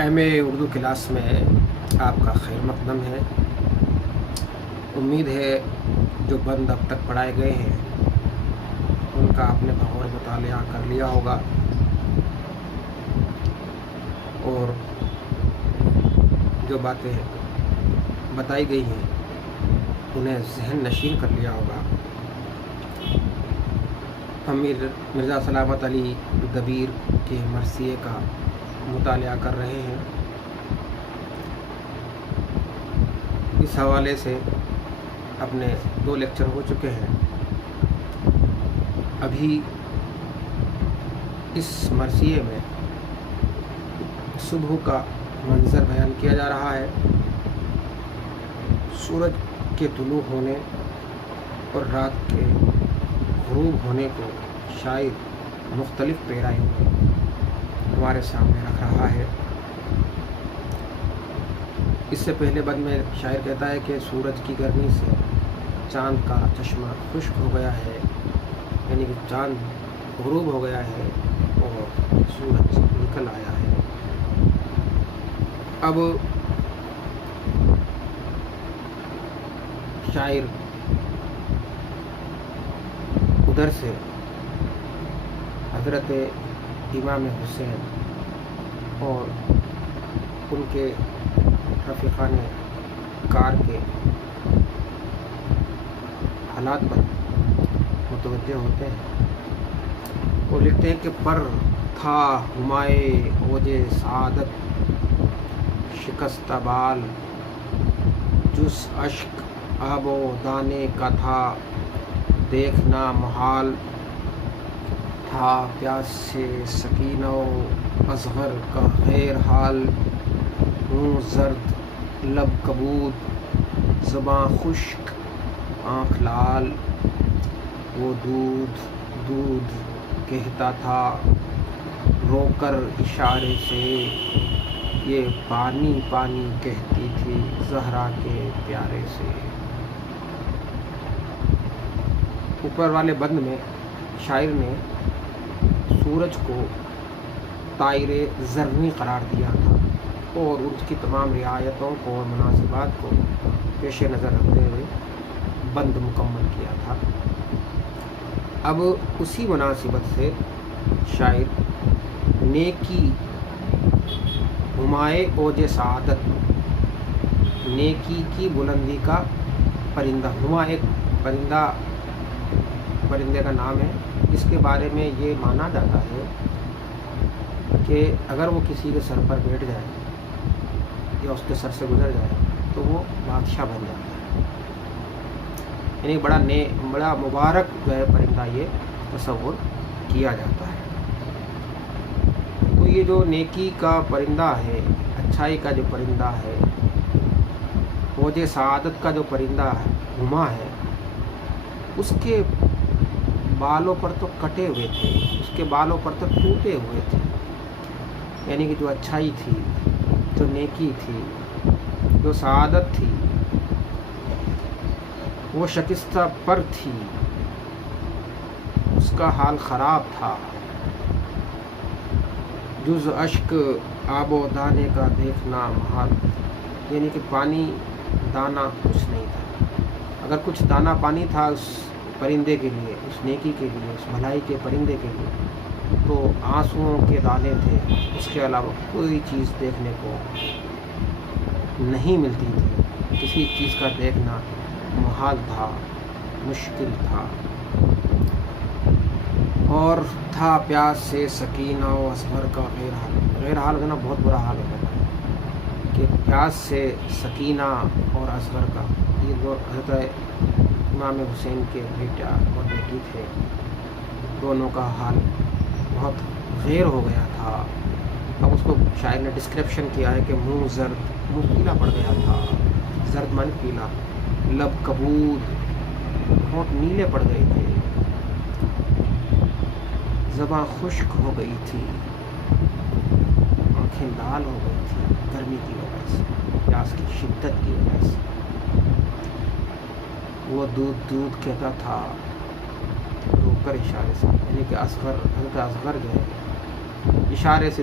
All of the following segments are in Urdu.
ایم اے اردو کلاس میں آپ کا خیر مقدم ہے۔ امید ہے جو بند اب تک پڑھائے گئے ہیں ان کا آپ نے بغور مطالعہ کر لیا ہوگا اور جو باتیں بتائی گئی ہیں انہیں ذہن نشین کر لیا ہوگا۔ ہم مرزا سلامت علی دبیر کے مرثیے کا مطالعہ کر رہے ہیں۔ اس حوالے سے اپنے 2 لیکچر ہو چکے ہیں۔ ابھی اس مرثیے میں صبح کا منظر بیان کیا جا رہا ہے۔ سورج کے طلوع ہونے اور رات کے غروب ہونے کو شاعر مختلف پیرائیوں میں ہمارے سامنے رکھ رہا ہے۔ اس سے پہلے بند میں شاعر کہتا ہے کہ سورج کی گرمی سے چاند کا چشمہ خشک ہو گیا ہے، یعنی کہ چاند غروب ہو گیا ہے اور سورج نکل آیا ہے۔ اب شاعر ادھر سے حضرت امام حسین اور ان کے رفیقان کار کے حالات پر متوجہ ہوتے ہیں۔ وہ لکھتے ہیں کہ پر تھا ہمائے اوج سعادت شکستہ بال، جز اشک آب و دانے کا تھا دیکھنا محال، تھا پیاس سے سکینہ و اصغر کا غیر حال، منہ زرد لب کبود زباں خشک آنکھ لال، وہ دودھ دودھ کہتا تھا رو کر اشارے سے، یہ پانی پانی کہتی تھی زہرا کے پیارے سے۔ اوپر والے بند میں شاعر نے سورج کو طائر زرنی قرار دیا تھا اور اس کی تمام رعایتوں کو اور مناسبات کو پیش نظر رکھتے ہوئے بند مکمل کیا تھا۔ اب اسی مناسبت سے شاعر نیکی ہمائے اوج سعادت، نیکی کی بلندی کا پرندہ، ہما ایک پرندے کا نام ہے جس کے بارے میں یہ مانا جاتا ہے کہ اگر وہ کسی کے سر پر بیٹھ جائے یا اس کے سر سے گزر جائے تو وہ بادشاہ بن جاتا ہے، یعنی بڑا مبارک جو ہے پرندہ یہ تصور کیا جاتا ہے۔ تو یہ جو نیکی کا پرندہ ہے، اچھائی کا جو پرندہ ہے، اوج سعادت کا جو پرندہ ہما ہے، اس کے بالوں پر تو کٹے ہوئے تھے، اس کے بالوں پر تو ٹوٹے ہوئے تھے، یعنی کہ جو اچھائی تھی، جو نیکی تھی، جو سعادت تھی، وہ شکستہ پر تھی، اس کا حال خراب تھا۔ جز اشک آب و دانے کا دیکھنا محال، یعنی کہ پانی دانا کچھ نہیں تھا۔ اگر کچھ دانا پانی تھا اس پرندے کے لیے، اس نیکی کے لیے، اس بھلائی کے پرندے کے لیے، تو آنسوؤں کے دانے تھے، اس کے علاوہ کوئی چیز دیکھنے کو نہیں ملتی تھی۔ کسی چیز کا دیکھنا محال تھا، مشکل تھا، اور تھا پیاس سے سکینہ و اصغر کا غیر حال۔ غیر حال ہونا بہت برا حال ہوتا ہے کہ پیاس سے سکینہ اور اصغر کا، یہ دو حضرت امام حسین کے بیٹا اور بیٹی تھے، دونوں کا حال بہت غیر ہو گیا تھا۔ اب اس کو شاعر نے ڈسکرپشن کیا ہے کہ منہ زرد، منہ پیلا پڑ گیا تھا، زرد من پیلا، لب کبود، ہونٹ نیلے پڑ گئے تھے، زباں خشک ہو گئی تھی، آنکھیں لال ہو گئی تھی گرمی کی وجہ سے، پیاس کی شدت کی وجہ سے۔ وہ دودھ دودھ کہتا تھا رو کر اشارے سے، یعنی کہ حضرت اصغر جو ہے اشارے سے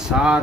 7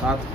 7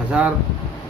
1000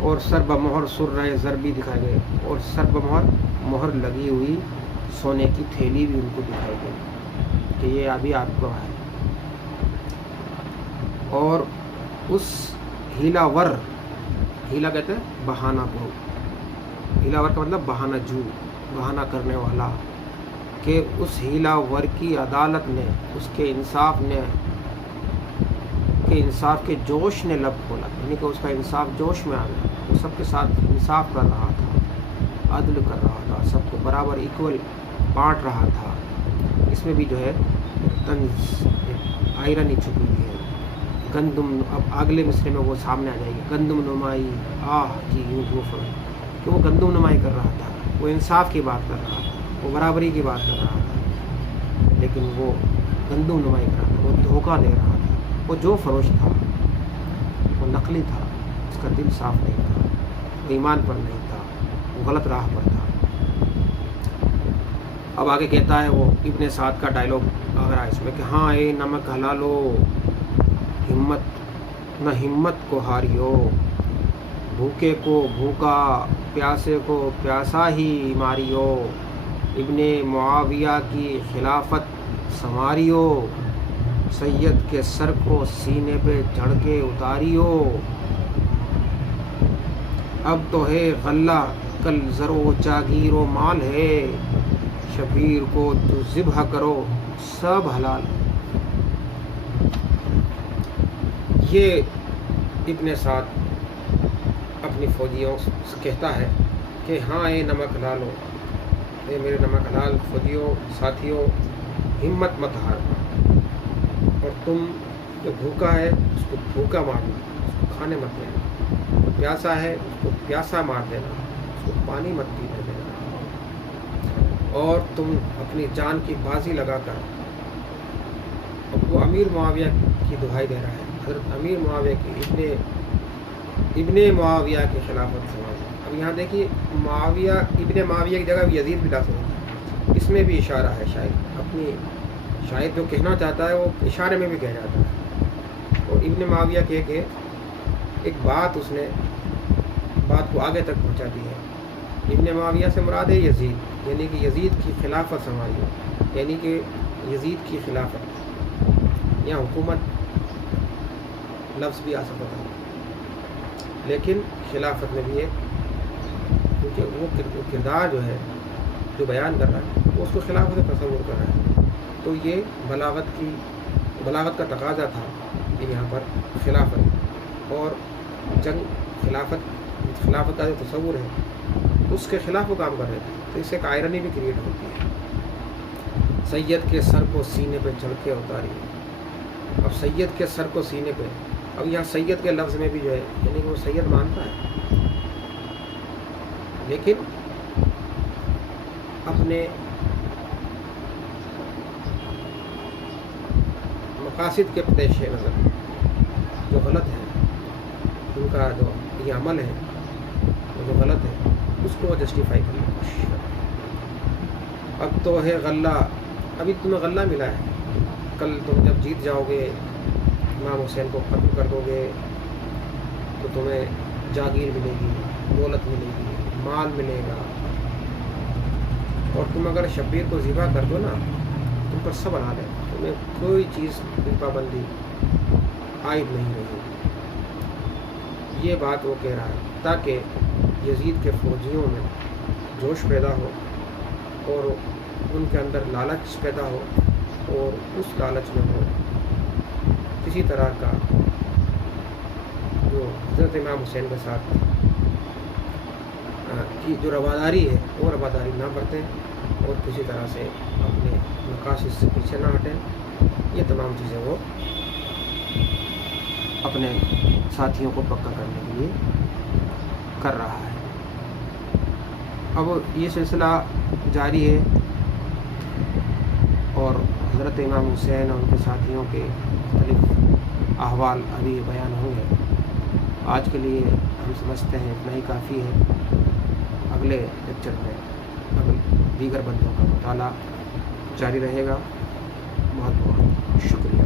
اور سر بمہر سرۂ زر بھی دکھائے گئے، اور سر بمہر مہر لگی ہوئی سونے کی تھیلی بھی ان کو دکھائی گئی کہ یہ ابھی آپ کو ہے۔ اور اس ہیلا ور، ہیلا کہتے ہیں بہانہ کو، ہیلا ور کا مطلب بہانہ جو، بہانہ کرنے والا، کہ اس ہیلا ور کی عدالت نے، اس کے انصاف نے، کہ انصاف کے جوش نے لب کھولا، یعنی کہ اس کا انصاف جوش میں آ گیا، وہ سب کے ساتھ انصاف کر رہا تھا، عدل کر رہا تھا، سب کو برابر ایکول بانٹ رہا تھا۔ اس میں بھی جو ہے طنز آئرنی چھپی ہوئی ہے۔ گندم، اب اگلے مصرے میں وہ سامنے آ جائے گی، گندم نمائی آہ کی یوں گفر، کہ وہ گندم نمائی کر رہا تھا، وہ انصاف کی بات کر رہا تھا، وہ برابری کی بات کر رہا تھا، لیکن وہ گندم نمائی کر رہا تھا، وہ دھوکہ دے رہا تھا، وہ جو فروش تھا وہ نقلی تھا، اس کا دل صاف نہیں تھا، وہ ایمان پر نہیں تھا، وہ غلط راہ پر تھا۔ اب آگے کہتا ہے وہ ابن سعد کا ڈائلاگ آ رہا ہے اس میں کہ ہاں اے نمک حلالو، ہمت نہ ہمت کو ہاریو، بھوکے کو بھوکا، پیاسے کو پیاسا ہی ماریو، ابن معاویہ کی خلافت سنواریو، سید کے سر کو سینے پہ چڑھ کے اتاریو، اب تو ہے غلہ کل زر و جاگیر و مال ہے، شبیر کو جو ذبح کرو سب حلال۔ یہ ابن سعد اپنی فوجیوں سے کہتا ہے کہ ہاں اے نمک حلال ہو، اے میرے نمک حلال فوجیوں ساتھیوں، ہمت مت ہارنا، اور تم جو بھوکا ہے اس کو بھوکا مارنا، اس کو کھانے مت دینا، پیاسا ہے اس کو پیاسا مار دینا، اس کو پانی مت پینے دینا، اور تم اپنی جان کی بازی لگا کر، اب وہ امیر معاویہ کی دہائی دے رہا ہے، حضرت امیر معاویہ کی ابن معاویہ کی خلافت سنبھالی۔ اب یہاں دیکھیے معاویہ، ابن معاویہ کی جگہ یزید بھی لا سکتا ہے، اس میں بھی اشارہ ہے، شاید جو کہنا چاہتا ہے وہ اشارے میں بھی کہہ جاتا ہے، اور ابن معاویہ کہہ کے ایک بات اس نے بات کو آگے تک پہنچا دی ہے۔ ابن معاویہ سے مراد ہے یزید، یعنی کہ یزید کی خلافت سنبھالی، یعنی کہ یزید کی خلافت، یا حکومت لفظ بھی آ سکتا ہے، لیکن خلافت میں بھی ایک، کیونکہ وہ کردار جو ہے جو بیان کر رہا ہے وہ اس کو خلافت سے تصور کر رہا ہے، تو یہ بلاغت کا تقاضا تھا کہ یہاں پر خلافت اور جنگ، خلافت کا جو تصور ہے اس کے خلاف وہ کام کر رہے تھے، تو اس سے ایک آئرنی بھی کریٹ ہوتی ہے۔ سید کے سر کو سینے پہ چڑھ کے اتاری، اب سید کے سر کو سینے پہ، اب یہاں سید کے لفظ میں بھی جو ہے یعنی کہ وہ سید مانتا ہے، لیکن اپنے مقاصد کے پیش نظر جو غلط ہے، ان کا جو یہ عمل ہے وہ جو غلط ہے اس کو جسٹیفائی کرنے کی کوشش کریں۔ اب تو ہے غلہ، ابھی تمہیں غلہ ملا ہے، کل تم جب جیت جاؤ گے، امام حسین کو ختم کر دو گے، تو تمہیں جاگیر ملے گی، دولت ملے گی، مال ملے گا، اور تم اگر شبیر کو ذبح کر دو نا، تم پر سب حلال ہے، تمہیں کوئی چیز کی پابندی عائد نہیں رہے گی۔ یہ بات وہ کہہ رہا ہے تاکہ یزید کے فوجیوں میں جوش پیدا ہو، اور ان کے اندر لالچ پیدا ہو، اور اس لالچ میں وہ کسی طرح کا جو حضرت امام حسین کے ساتھ کی جو رواداری ہے وہ رواداری نہ برتیں، اور کسی طرح سے اپنے مقاصد سے پیچھے نہ ہٹیں۔ یہ تمام چیزیں وہ اپنے ساتھیوں کو پکا کرنے کے لیے کر رہا ہے۔ اب یہ سلسلہ جاری ہے، اور حضرت امام حسین اور ان کے ساتھیوں کے مختلف احوال ابھی بیان ہوں گے۔ آج کے لیے ہم سمجھتے ہیں اتنا ہی کافی ہے۔ اگلے لیکچر میں دیگر بندوں کا مطالعہ جاری رہے گا۔ بہت بہت شکریہ۔